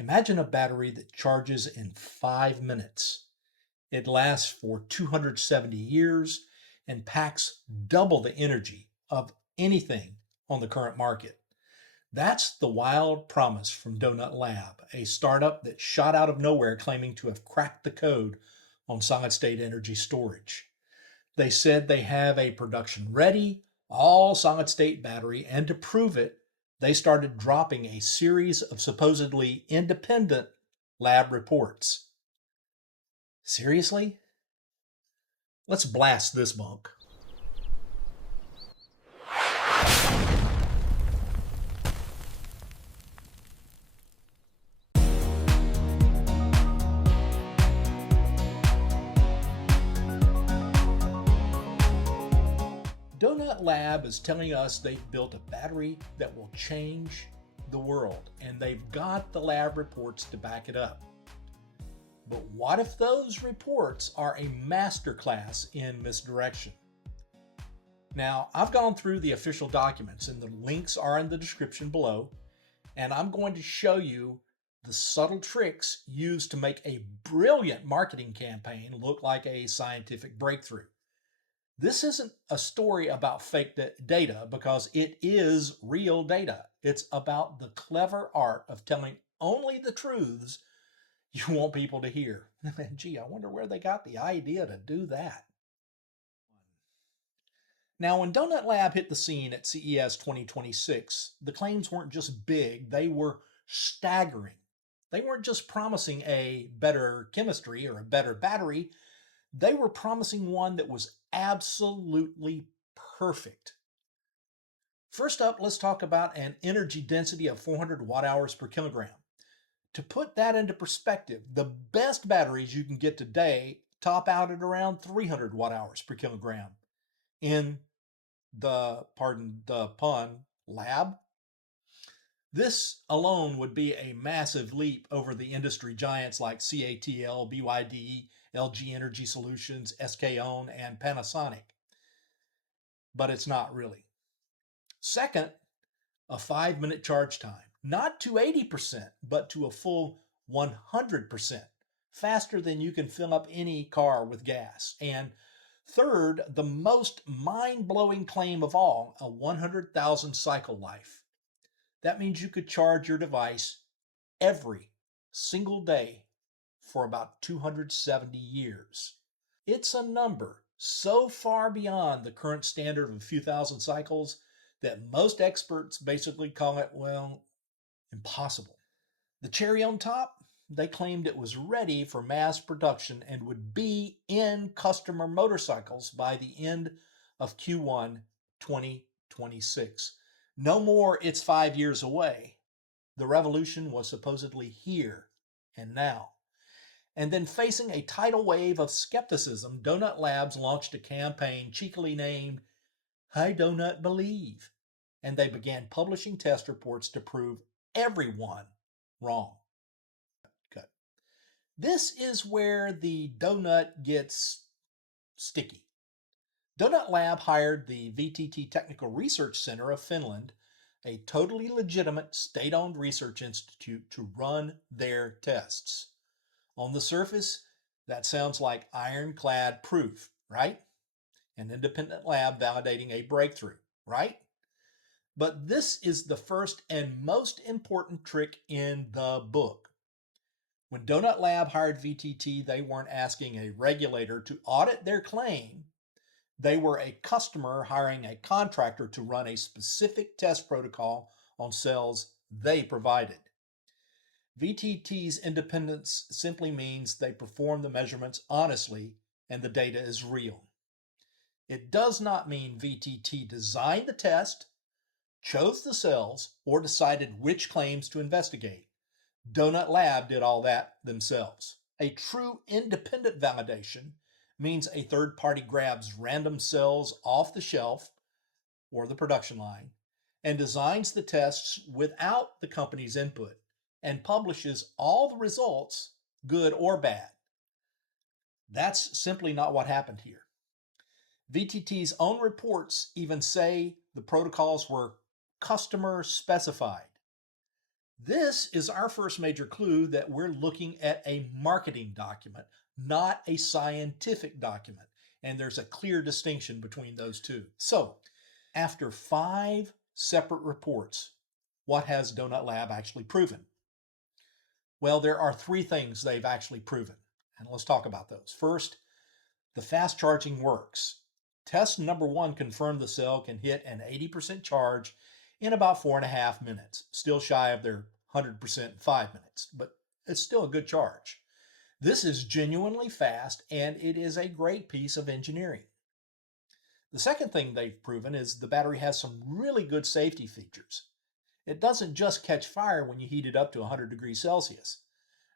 Imagine a battery that charges in 5 minutes. It lasts for 270 years and packs double the energy of anything on the current market. That's the wild promise from Donut Lab, a startup that shot out of nowhere claiming to have cracked the code on solid state energy storage. They said they have a production ready, all solid state battery, and to prove it, they started dropping a series of supposedly independent lab reports. Seriously? Let's blast this bunk. Donut Lab is telling us they've built a battery that will change the world, and they've got the lab reports to back it up. But what if those reports are a masterclass in misdirection? Now, I've gone through the official documents, and the links are in the description below, and I'm going to show you the subtle tricks used to make a brilliant marketing campaign look like a scientific breakthrough. This isn't a story about fake data because it is real data. It's about the clever art of telling only the truths you want people to hear. Gee, I wonder where they got the idea to do that. Now, when Donut Lab hit the scene at CES 2026, the claims weren't just big, they were staggering. They weren't just promising a better chemistry or a better battery, they were promising one that was absolutely perfect. First up, let's talk about an energy density of 400 watt hours per kilogram. To put that into perspective, the best batteries you can get today top out at around 300 watt hours per kilogram in the, pardon the pun, lab. This alone would be a massive leap over the industry giants like CATL, BYD, LG Energy Solutions, SK On, and Panasonic. But it's not really. Second, a 5-minute charge time, not to 80%, but to a full 100%, faster than you can fill up any car with gas. And third, the most mind-blowing claim of all, a 100,000 cycle life. That means you could charge your device every single day for about 270 years. It's a number so far beyond the current standard of a few thousand cycles that most experts basically call it, well, impossible. The cherry on top, they claimed it was ready for mass production and would be in customer motorcycles by the end of Q1 2026. No more, it's 5 years away. The revolution was supposedly here and now. And then, facing a tidal wave of skepticism, Donut Labs launched a campaign cheekily named I Do Not Believe, and they began publishing test reports to prove everyone wrong. Cut. This is where the donut gets sticky. Donut Lab hired the VTT Technical Research Center of Finland, a totally legitimate state-owned research institute, to run their tests. On the surface, that sounds like ironclad proof, right? An independent lab validating a breakthrough, right? But this is the first and most important trick in the book. When Donut Lab hired VTT, they weren't asking a regulator to audit their claim. They were a customer hiring a contractor to run a specific test protocol on cells they provided. VTT's independence simply means they perform the measurements honestly and the data is real. It does not mean VTT designed the test, chose the cells, or decided which claims to investigate. Donut Lab did all that themselves. A true independent validation means a third party grabs random cells off the shelf or the production line and designs the tests without the company's input and publishes all the results, good or bad. That's simply not what happened here. VTT's own reports even say the protocols were customer specified. This is our first major clue that we're looking at a marketing document, not a scientific document. And there's a clear distinction between those two. So, after 5 separate reports, what has Donut Lab actually proven? Well, there are 3 things they've actually proven. And let's talk about those. First, the fast charging works. Test number 1 confirmed the cell can hit an 80% charge in about 4.5 minutes, still shy of their 100% in 5 minutes, but it's still a good charge. This is genuinely fast, and it is a great piece of engineering. The second thing they've proven is the battery has some really good safety features. It doesn't just catch fire when you heat it up to 100 degrees Celsius.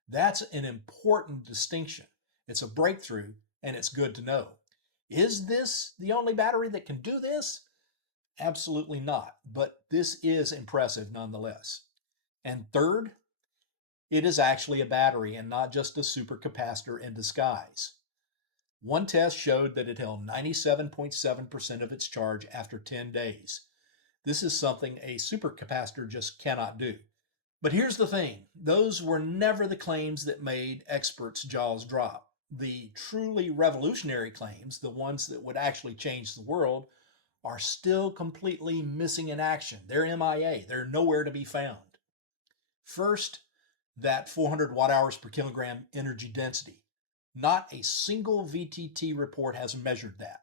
That's an important distinction. It's a breakthrough, and it's good to know. Is this the only battery that can do this? Absolutely not, but this is impressive nonetheless. And third, it is actually a battery and not just a supercapacitor in disguise. One test showed that it held 97.7% of its charge after 10 days. This is something a supercapacitor just cannot do. But here's the thing, those were never the claims that made experts' jaws drop. The truly revolutionary claims, the ones that would actually change the world, are still completely missing in action. They're MIA, they're nowhere to be found. First, that 400 watt hours per kilogram energy density. Not a single VTT report has measured that.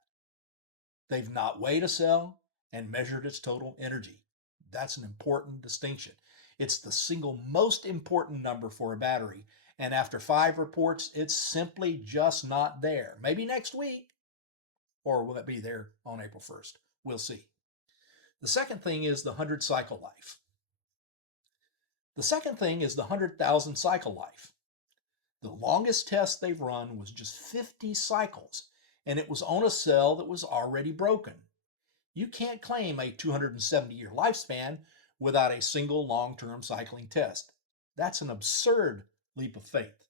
They've not weighed a cell and measured its total energy. That's an important distinction. It's the single most important number for a battery, and after 5 reports, it's simply just not there. Maybe next week, or will it be there on April 1st? We'll see. The second thing is the 100 cycle life. The second thing is the 100,000 cycle life. The longest test they've run was just 50 cycles, and it was on a cell that was already broken. You can't claim a 270-year lifespan without a single long-term cycling test. That's an absurd leap of faith.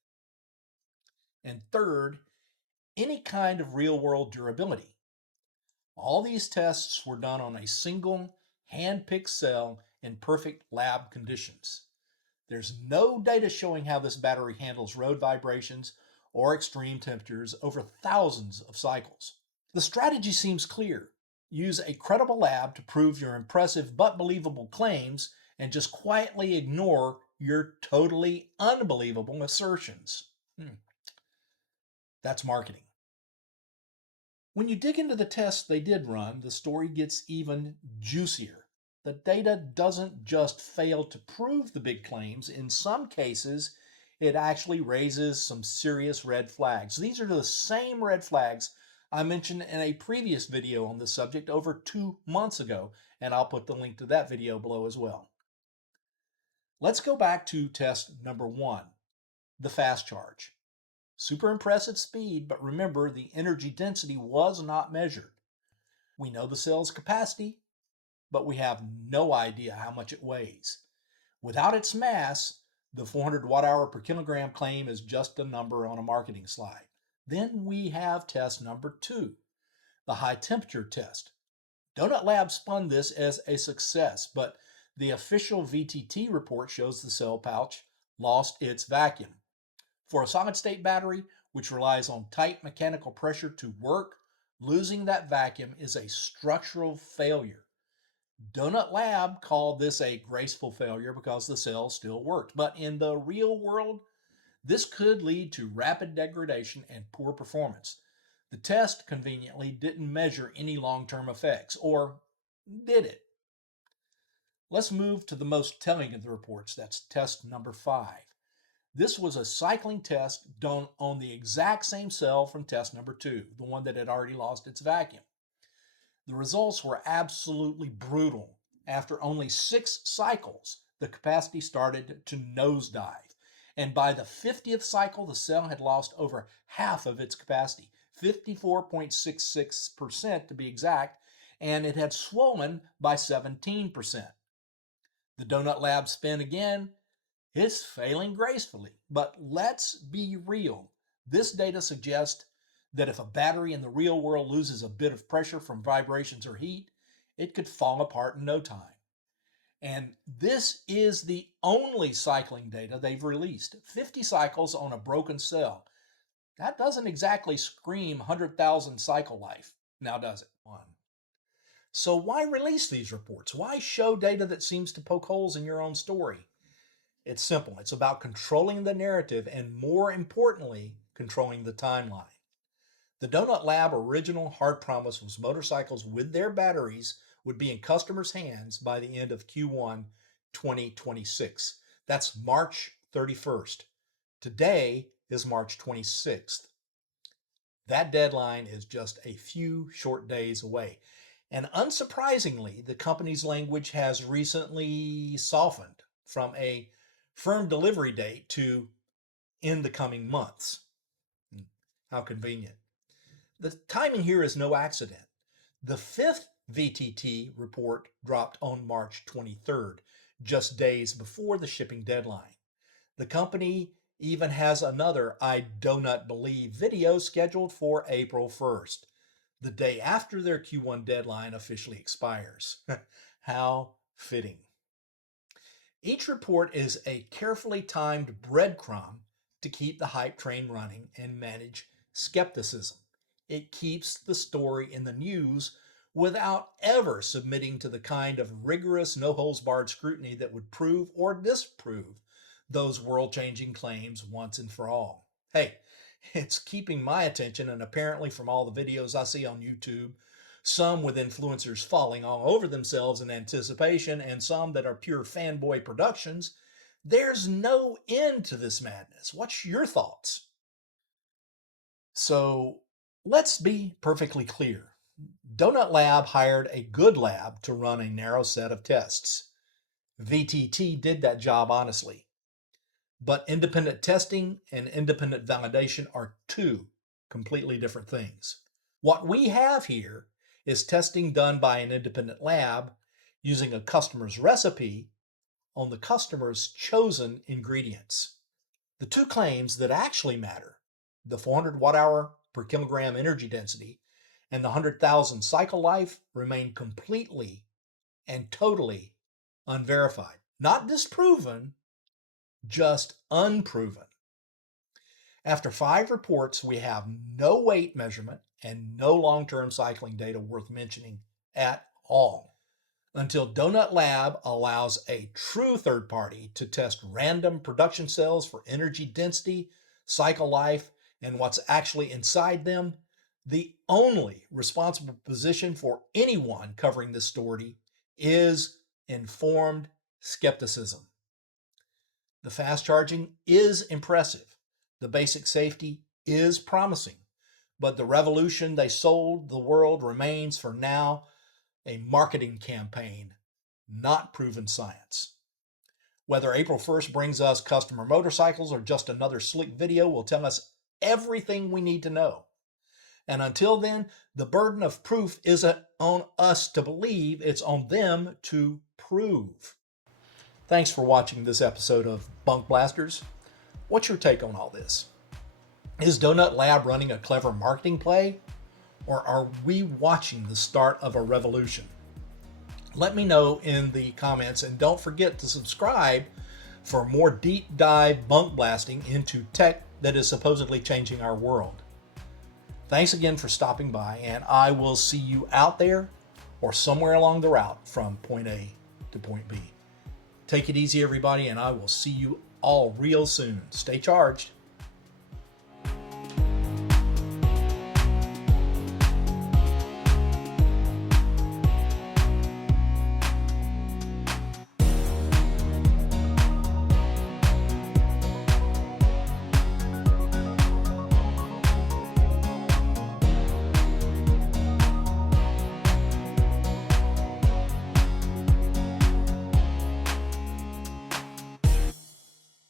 And third, any kind of real-world durability. All these tests were done on a single hand-picked cell in perfect lab conditions. There's no data showing how this battery handles road vibrations or extreme temperatures over thousands of cycles. The strategy seems clear. Use a credible lab to prove your impressive but believable claims and just quietly ignore your totally unbelievable assertions. That's marketing. When you dig into the tests they did run, the story gets even juicier. The data doesn't just fail to prove the big claims. In some cases, it actually raises some serious red flags. These are the same red flags I mentioned in a previous video on this subject over 2 months ago, and I'll put the link to that video below as well. Let's go back to test number 1, the fast charge. Super impressive speed, but remember the energy density was not measured. We know the cell's capacity, but we have no idea how much it weighs. Without its mass, the 400 watt hour per kilogram claim is just a number on a marketing slide. Then we have test number 2, the high temperature test. Donut Lab spun this as a success, but the official VTT report shows the cell pouch lost its vacuum. For a solid-state battery, which relies on tight mechanical pressure to work, losing that vacuum is a structural failure. Donut Lab called this a graceful failure because the cell still worked. But in the real world, this could lead to rapid degradation and poor performance. The test, conveniently, didn't measure any long-term effects, or did it? Let's move to the most telling of the reports. That's test number 5. This was a cycling test done on the exact same cell from test number 2, the one that had already lost its vacuum. The results were absolutely brutal. After only 6 cycles, the capacity started to nosedive. And by the 50th cycle, the cell had lost over half of its capacity, 54.66% to be exact, and it had swollen by 17%. The Donut Lab spin again. It's failing gracefully. But let's be real. This data suggests that if a battery in the real world loses a bit of pressure from vibrations or heat, it could fall apart in no time. And this is the only cycling data they've released. 50 cycles on a broken cell. That doesn't exactly scream 100,000 cycle life, now does it? One. So why release these reports? Why show data that seems to poke holes in your own story? It's simple. It's about controlling the narrative and, more importantly, controlling the timeline. The Donut Lab original hard promise was motorcycles with their batteries would be in customers' hands by the end of Q1 2026. That's March 31st. Today is March 26th. That deadline is just a few short days away. And unsurprisingly, the company's language has recently softened from a firm delivery date to in the coming months. How convenient. The timing here is no accident. The fifth VTT report dropped on March 23rd, just days before the shipping deadline. The company even has another I Do Not Believe video scheduled for April 1st, the day after their Q1 deadline officially expires. How fitting. Each report is a carefully timed breadcrumb to keep the hype train running and manage skepticism. It keeps the story in the news without ever submitting to the kind of rigorous, no-holds-barred scrutiny that would prove or disprove those world-changing claims once and for all. Hey, it's keeping my attention, and apparently from all the videos I see on YouTube, some with influencers falling all over themselves in anticipation, and some that are pure fanboy productions, there's no end to this madness. What's your thoughts? So let's be perfectly clear. Donut Lab hired a good lab to run a narrow set of tests. VTT did that job honestly. But independent testing and independent validation are two completely different things. What we have here is testing done by an independent lab using a customer's recipe on the customer's chosen ingredients. The two claims that actually matter, the 400 watt hour per kilogram energy density and the 100,000 cycle life, remain completely and totally unverified. Not disproven, just unproven. After 5 reports, we have no weight measurement and no long-term cycling data worth mentioning at all, until Donut Lab allows a true third party to test random production cells for energy density, cycle life, and what's actually inside them. The only responsible position for anyone covering this story is informed skepticism. The fast charging is impressive. The basic safety is promising, but the revolution they sold the world remains for now a marketing campaign, not proven science. Whether April 1st brings us customer motorcycles or just another slick video will tell us everything we need to know. And until then, the burden of proof isn't on us to believe, it's on them to prove. Thanks for watching this episode of Bunk Blasters. What's your take on all this? Is Donut Lab running a clever marketing play? Or are we watching the start of a revolution? Let me know in the comments, and don't forget to subscribe for more deep dive bunk blasting into tech that is supposedly changing our world. Thanks again for stopping by, and I will see you out there or somewhere along the route from point A to point B. Take it easy, everybody, and I will see you all real soon. Stay charged.